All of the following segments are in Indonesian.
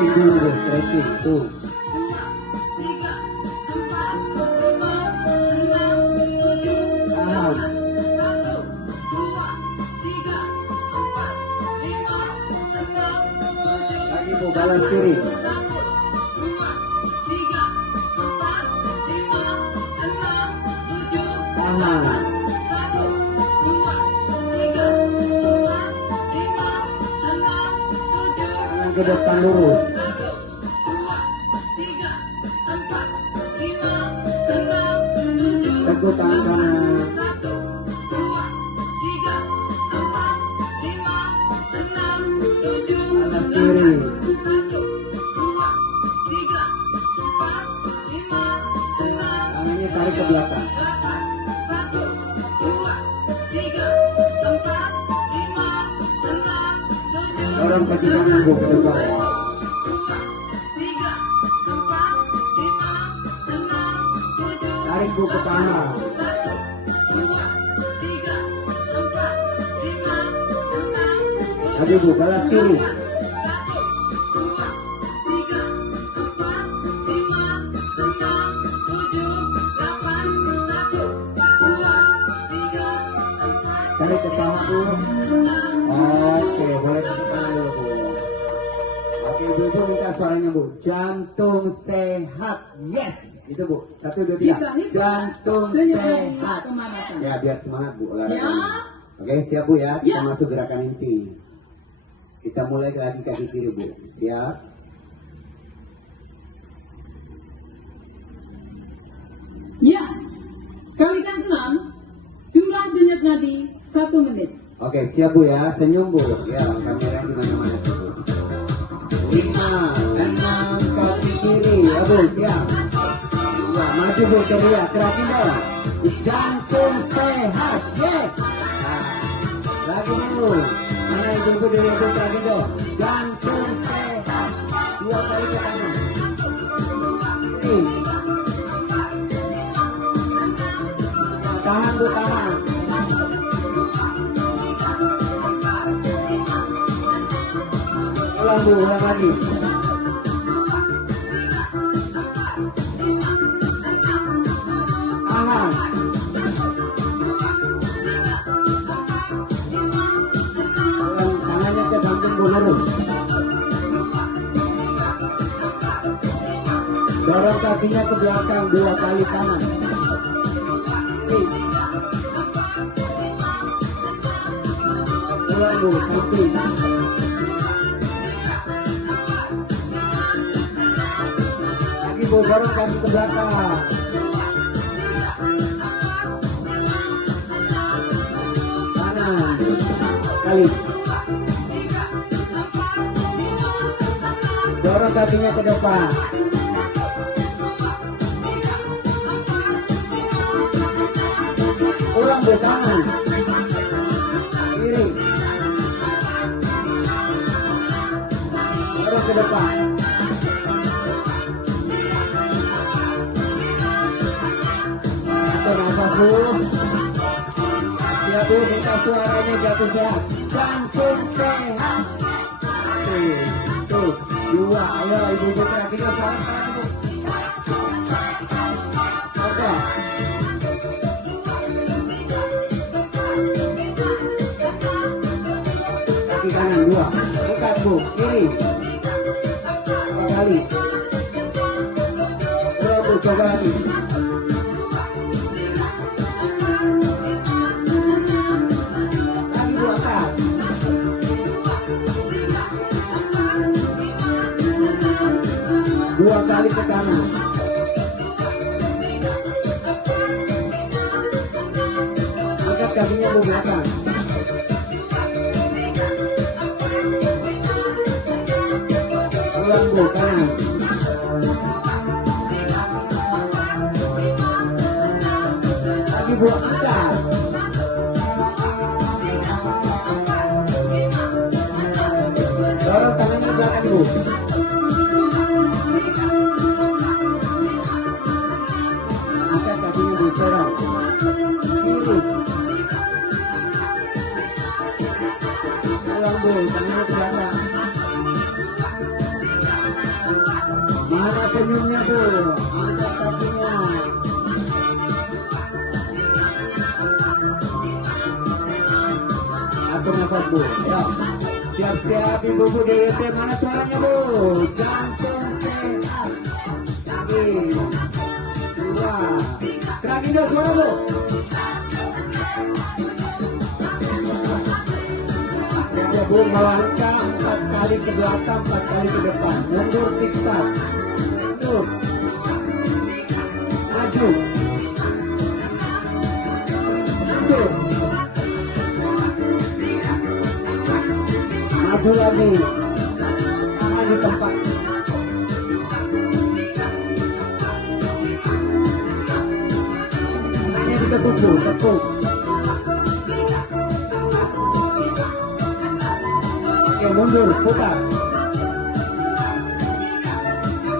stretching dulu bu, stretching tuh. Lagi bu, balas kiri. Ke depan lurus. Teguh tangan kanan. Atas kiri. Tangannya tarik ke belakang. Dorong kaki kanan bu ke depan. Tarik bu ke tangan. Lagi bu, balas kiri. Tarik ke tangan bu. Oke, boleh ke tangan dulu bu. Oke, ibu minta suaranya bu. Jantung sehat, yes. Itu bu, 1, 2, 3. Jantung sehat. Ya, biar semangat bu olahraganya. Oke, siap bu ya. Kita masuk gerakan inti. Kita mulai lagi kaki kiri bu. Siap. Ya, kalikan 6. Jumlah denyut nadi 1 menit. Oke, siap bu ya. Senyum bu. Ya, kamera di mana-mana bu. 5, 6 kaki kiri. Ya bu, siap. Ya, maju bu, teriak, terakhir dong. Jantung sehat, yes. Nah, lagi dulu. Mana ibu dari ibu terakhir dong. Jantung sehat. 2 kali ke kanan. Tahan bu, tahan. Ulang bu, ulang lagi. Lurus. Dorong kakinya ke belakang 2 kali kanan. Ulang bu, seperti. Lagi bu, dorong kaki ke belakang. Kanan. Kali. Dorong kakinya ke depan. Ulang ke kanan. Kiri. Dorong ke depan. Atur nafas dulu. Siap bu, minta suaranya jatuh sehat. Jantung sehat. Tuh. 2, ayo ibu terakhirnya suara bu. Oke. Kaki kanan 2, dekat bu, kiri. 4 kali. Bu, coba lagi. Lagi 2 kali. 2 kali ke kanan. Angkat kakinya ke belakang. Ulang bu, kanan. Lagi bu, angkat. Dorong tangannya belakang bu. Angkat kakinya bu, serong. Kiri. Ulang bu, tangannya ke belakang. Mana senyumnya Bu? Angkat kakinya. Atur nafas Bu. Ya. Siap-siap ibu-ibu di YouTube. Mana suaranya Bu? Jantung sehat. Lagi. Dua. Terakhir dua suara Bu. Siap Bu, bawa langkah 4 kali ke belakang, 4 kali ke depan. Mundur siksa. Mundur. Maju. Mundur. Maju lagi. Tahan di tempat. Tangannya diketuk Bu, tekuk. Oke, mundur, putar.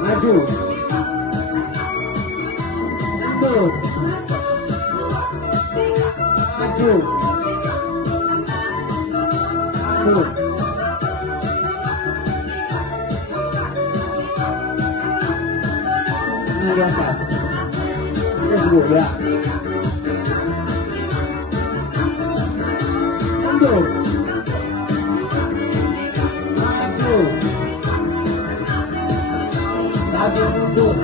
Maju. Mundur. Maju. Mundur. Tangan di atas. Terus Bu, ya. Mundur. Maju. Lagi mundur.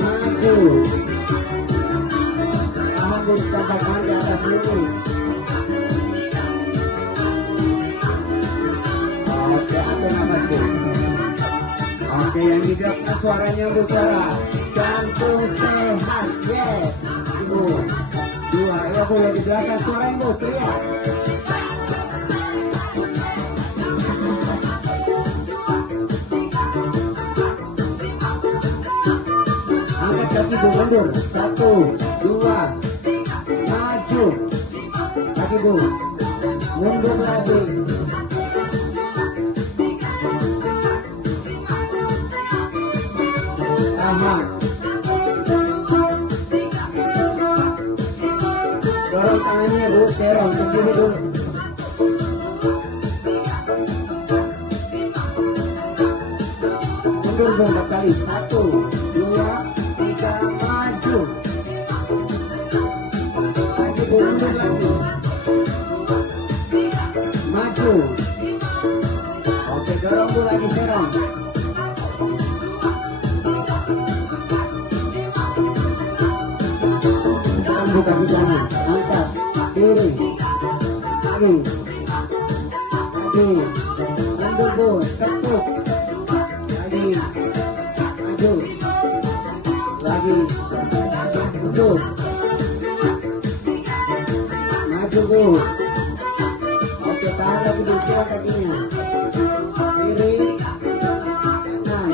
Maju. Tahan Bu, tapak tangan di atas dulu. Oke, atur nafas Bu. Oke, yang didengar suaranya Bu, suara jantung sehat. Yes. Ibu. Dua, ya Bu, yang di belakang suaranya Bu, teriak. Angkat kaki Bu, mundur. 1, 2, maju. Kaki Bu, mundur lagi. Tahan. Dorong tangannya Bu, serong ke kiri dulu. Mundur Bu, 4 kali. 1, 2, 3, maju. Maju Bu, mundur lagi. Maju. Oke, dorong Bu lagi, serong. Buka di kanan, angkat, kiri, lagi, mundur Bu, tekuk, lagi, maju, lagi, mundur, maju Bu. Oke, tahan lagi Bu, siap kakinya, kiri, kanan.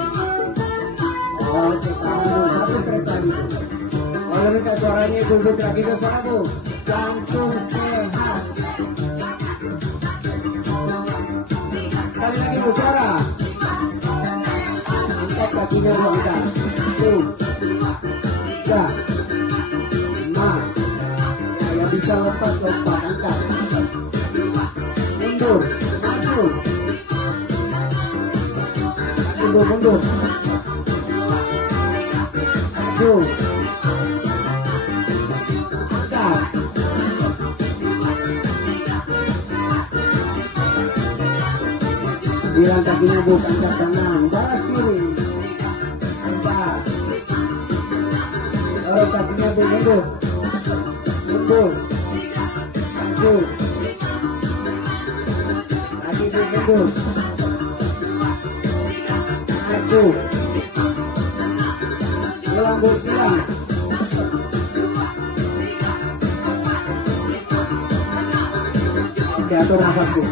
Oke, tahan Bu, 1 step lagi Bu. Kalau minta suaranya Bu, lagi ke suara Bu. Jantung sehat. Sekali lagi Bu, suara. Angkat kakinya Bu, angkat. 1, 2, 3, 4. Ya, yang bisa lompat, angkat. Mundur, maju. Mundur. Maju. Bilang kakinya Bu, angkat kanan, balas kiri, angkat. Dorong kakinya Bu, mundur, maju. Lagi Bu, mundur, maju. Ulang Bu, silang. Oke, atur nafas Bu.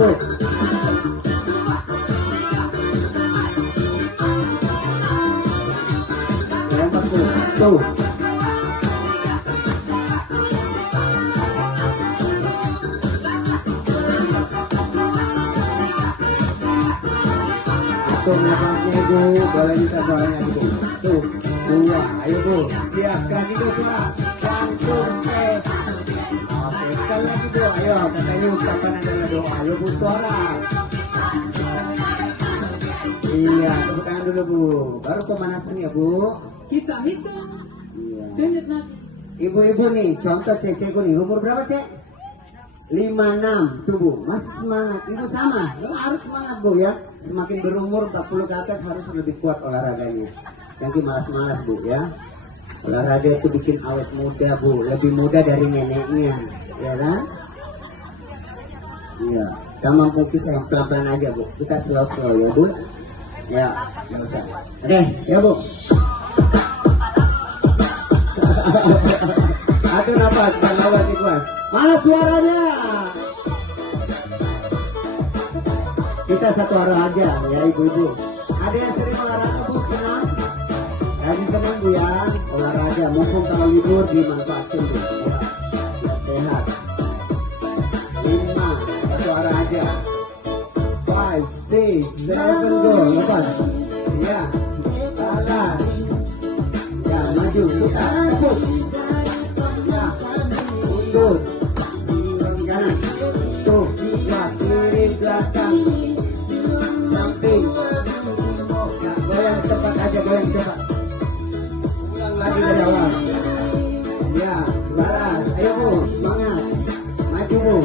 Tuh. Lempar tuh. Atur nafasnya Bu, boleh minta suaranya Bu. Tuh, 2, ayo Bu, siap, kaki Bu, siap. Jantung sehat. Oke, sekali lagi Bu, ayo katanya ucapan adalah doa. Ayo Bu suara. Iya, tepuk tangan dulu Bu. Baru pemanasan ya Bu. Kita hitung Iya. denyut nadi. Ibu-ibu nih, contoh cecekku nih, umur berapa cek? 56 tuh Bu, masih semangat. Ibu sama, lu harus semangat Bu ya. Semakin berumur 40 ke atas harus lebih kuat olahraganya. Nanti malas-malas Bu ya. Olahraga itu bikin awet muda Bu, lebih muda dari neneknya, ya kan? Iya, kita mampu kisah yang pelan-pelan aja Bu, kita slow-slow ya Bu. Ya, nggak usah. Oke, ya Bu. Aduh nafas, nafas Ikhwan. Mana suaranya? Kita satu arah aja ya ibu-ibu. Ada yang sering olahraga Bu, senang? Lagi senang Bu ya, olahraga. Mumpung kalau libur dimanfaatkan Bu. Ya, biar sehat. 5, satu arah aja. 5, 6, 7, go. Lepas. Ya, tahan. Ya, maju, putar, tepuk. Ya, mundur. Kaki kanan. Tuh, ya, kiri, belakang. Samping. Ya, goyang cepat aja, goyang cepat. Ulang lagi dari awal. Ya, balas. Ayo Bu, semangat. Maju Bu.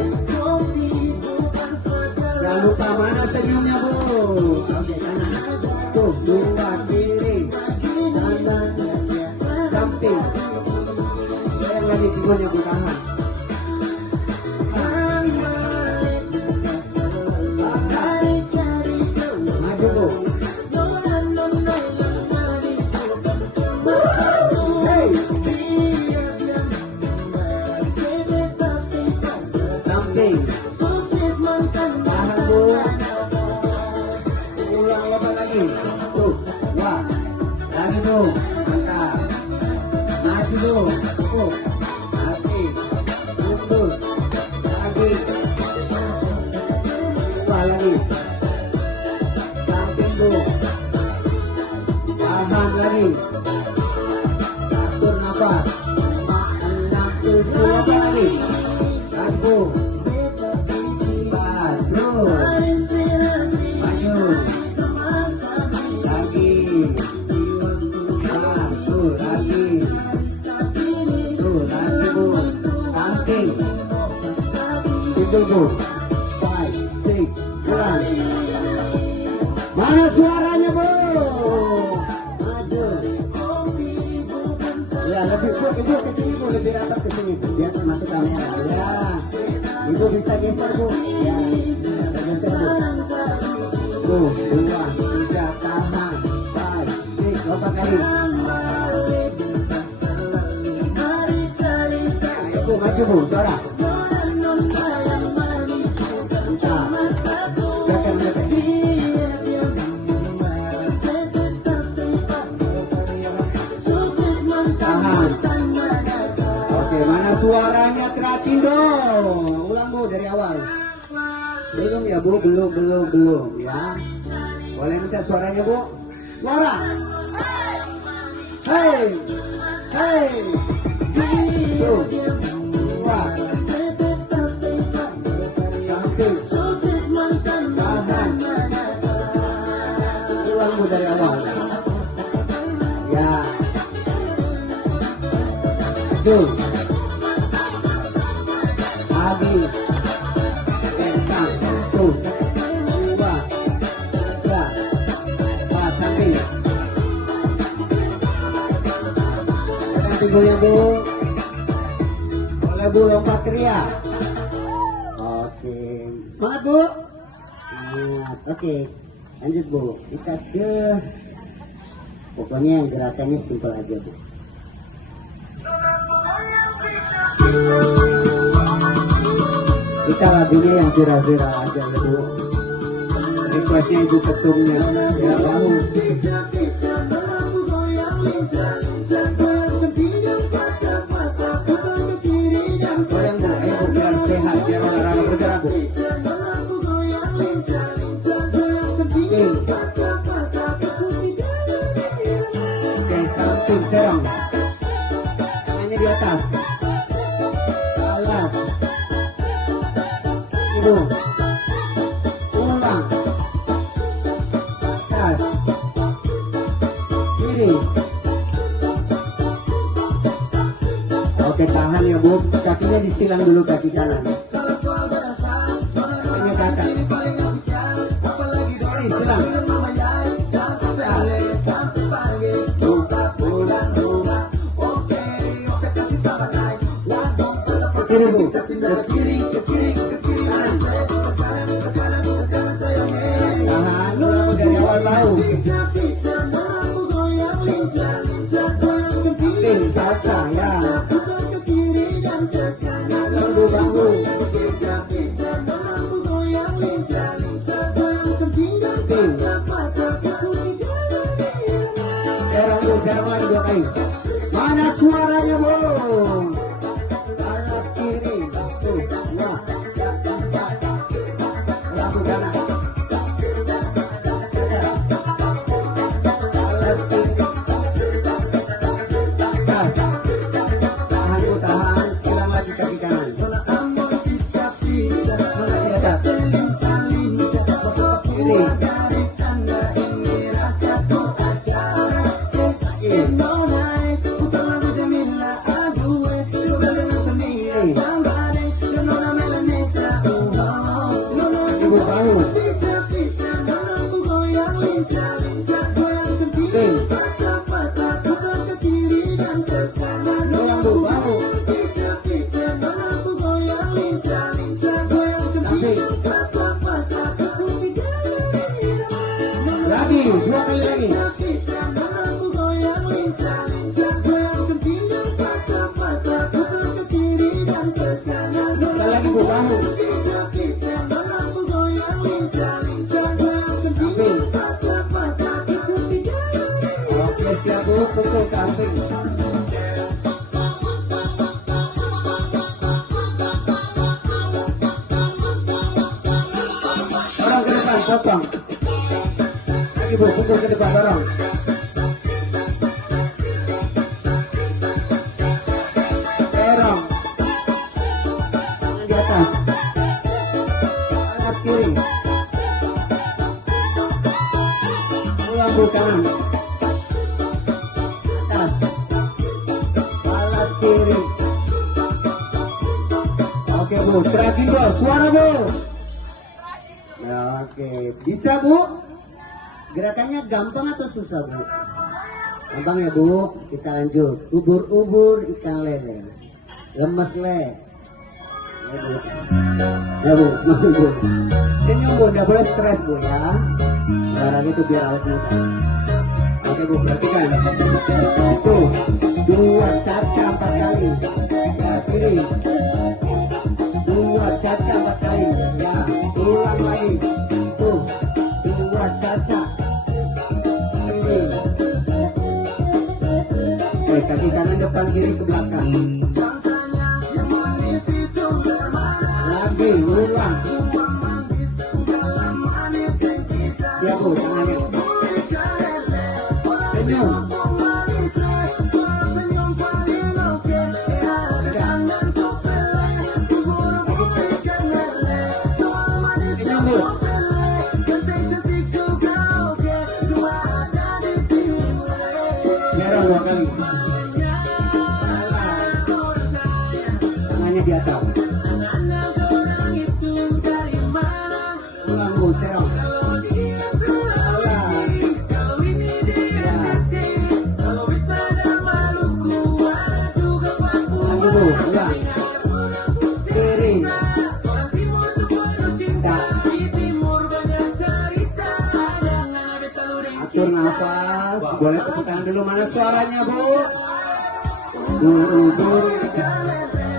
Jangan lupa mana senyumnya Bu. Oke, kanan. Tuh, 2, kiri. Kanan. Samping. Goyang lagi pinggulnya Bu, tahan. Maju Bu. Hey. Samping. Tahan Bu. Ulang lepas lagi. Tuh, wah. Lagi Bu. Mantap. Maju Bu. Tuh. Asik. Mundur. Lagi. Wah lagi. Samping Bu. Tahan lagi. Atur nafas. 6, 7, apa lagi? Tahan Bu. 4, terus. Maju. Lagi. Tuh lagi. Tuh lagi Bu. Samping. Itu Bu. 5, 6, 1. Mana suaranya Bu? Maju. Ya lebih Bu, ibu kesini Bu, lebih rapat kesini Bu, biar masuk kamera. Ya, ibu bisa geser Bu. Ya, geser Bu. Tuh, 2, 3, tahan. 5, 6, lompat lagi. Ayo Bu, maju Bu, suara. Mantap. Belakang, belakang. Tahan. Oke, mana suaranya terakhir dong? Ulang Bu dari awal. Belum ya Bu, belum ya. Boleh minta suaranya Bu? Suara. Hey, hey. Tuh, 2. Samping. Tahan. Ulang Bu dari awal. Ya. Tuh. Lagi. Tentang. Tuh. 2, 3, 4, samping. Tekan pinggulnya Bu. Boleh Bu lompat teriak. Oke. Semangat Bu. Semangat. Oke. Lanjut Bu. Kita ke. Pokoknya yang gerakannya simpel aja Bu. Kita lagunya yang viral-viral aja ya Bu. Requestnya Ibu Ketumnya ya kamu. Goyang Bu, ayo Bu biar sehat, biar olahraga bergerak Bu. Oke, samping serong. Tangannya di atas. Alas. Bu. Ulang. Kas. Kiri. Oke, tahan ya Bu. Kakinya disilang dulu, kaki kanan. Kakinya ke atas. Kiri, silang. Kiri Bu. Ke kiri, ke kiri, ke kiri. Tahan dulu dari awal tahu. Tim salsa ya. Lalu bangun. Tim. Serang lagi 2 kali. Mana suaranya Bu? Panas kiri. Tuh, 2, 4. Lalu kanan. Panas kiri. Kas. Tahan Bu, tahan. Silang lagi kaki kanan. Mana di atas. Kiri. Ibu bahu. Ulang Bu, bahu. Lagi, 2 kali lagi. Sekali lagi Bu, bahu. Oke, siap Bu, pukul ke asing. Dorong ke depan, potong. Lagi Bu, pukul ke depan, dorong. Dorong. Tangan di atas. Panas kiri. Ulang Bu, kanan. Atas. Panas kiri. Oke Bu, terakhir Bu, suara Bu. Nah, oke, bisa Bu? Gerakannya gampang atau susah Bu? Gampang ya Bu, kita lanjut. Ubur-ubur ikan lele, lemes le. Ya Bu, ya Bu, senyum Bu. Senyum Bu, nggak boleh stres Bu ya. Olahraga itu biar awet muda. Oke Bu, perhatikan. Tuh, 2 caca 4 kali. Ya, kiri. 2 caca 4 kali. Ya, ulang lagi. Tuh, 2 caca. Kiri. Oke, kaki kanan depan, kiri ke belakang. Lagi, ulang. Siap Bu, tangannya. Senyum. Merah 2 kali. Tangannya di atas. Ulang Bu, serong. Lagi Bu, ulang. Kiri. Atur nafas, boleh tepuk tangan dulu. Mana suaranya Bu? Ubur-ubur